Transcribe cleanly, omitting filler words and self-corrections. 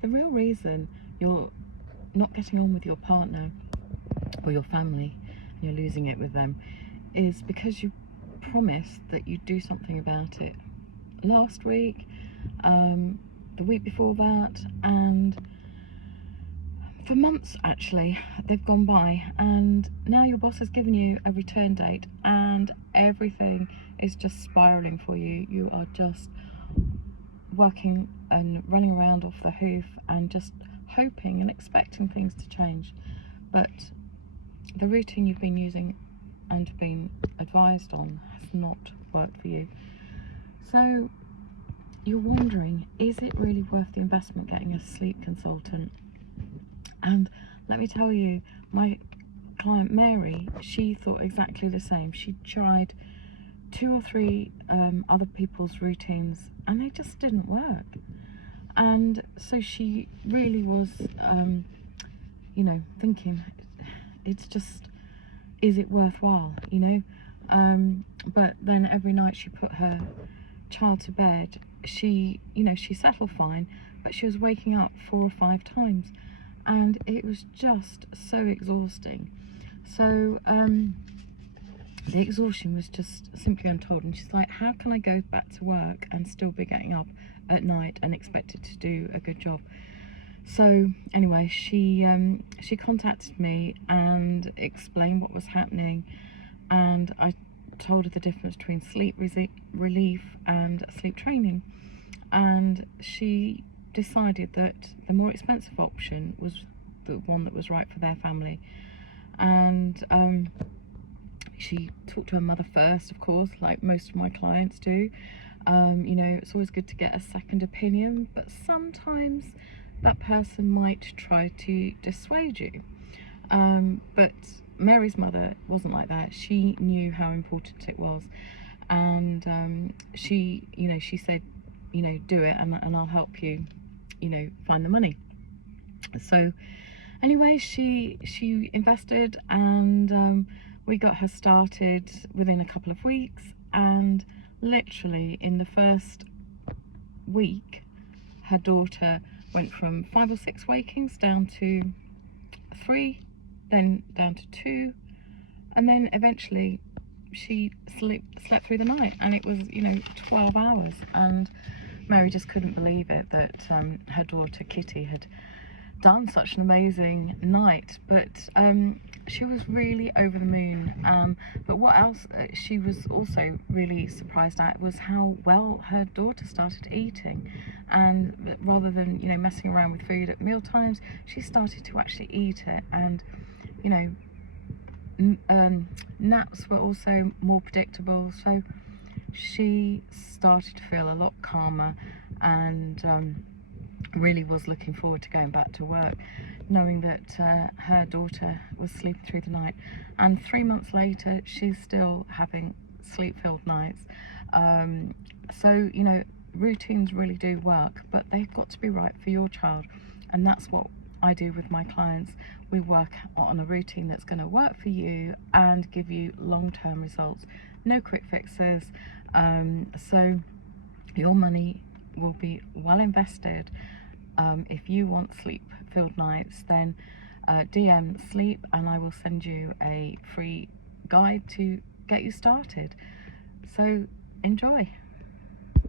the real reason you're not getting on with your partner or your family, and you're losing it with them, is because you promised that you'd do something about it last week, the week before that, and for months actually they've gone by, and now your boss has given you a return date and everything is just spiraling for you. You are just working and running around off the hoof and just hoping and expecting things to change, but the routine you've been using and been advised on has not worked for you. So you're wondering, is it really worth the investment getting a sleep consultant? And let me tell you, my client Mary, she thought exactly the same. She tried 2 or 3 other people's routines and they just didn't work. And so she really was, you know, thinking, it's just, is it worthwhile, you know? But then every night she put her child to bed, she, you know, she settled fine, but she was waking up 4 or 5 times. And it was just so exhausting. So the exhaustion was just simply untold. And she's like, how can I go back to work and still be getting up at night and expected to do a good job? So anyway, she contacted me and explained what was happening, and I told her the difference between sleep relief and sleep training, and she decided that the more expensive option was the one that was right for their family. And she talked to her mother first, of course, like most of my clients do. You know, it's always good to get a second opinion, but sometimes that person might try to dissuade you. But Mary's mother wasn't like that. She knew how important it was, and she, you know, she said, you know, do it, and I'll help you, you know, find the money. So anyway, she invested, and we got her started within a couple of weeks, and literally in the first week her daughter went from 5 or 6 wakings down to 3, then down to 2, and then eventually she slept through the night, and it was, you know, 12 hours. And Mary just couldn't believe it that her daughter Kitty had done such an amazing night, but she was really over the moon. But what else she was also really surprised at was how well her daughter started eating, and rather than, you know, messing around with food at meal times, she started to actually eat it. And, you know, naps were also more predictable, so she started to feel a lot calmer, and really was looking forward to going back to work, knowing that her daughter was sleeping through the night. And 3 months later, she's still having sleep-filled nights. So, you know, routines really do work, but they've got to be right for your child, and that's what I do with my clients. We work on a routine that's going to work for you and give you long-term results. No quick fixes. So your money will be well invested. If you want sleep-filled nights, then DM sleep and I will send you a free guide to get you started. So enjoy.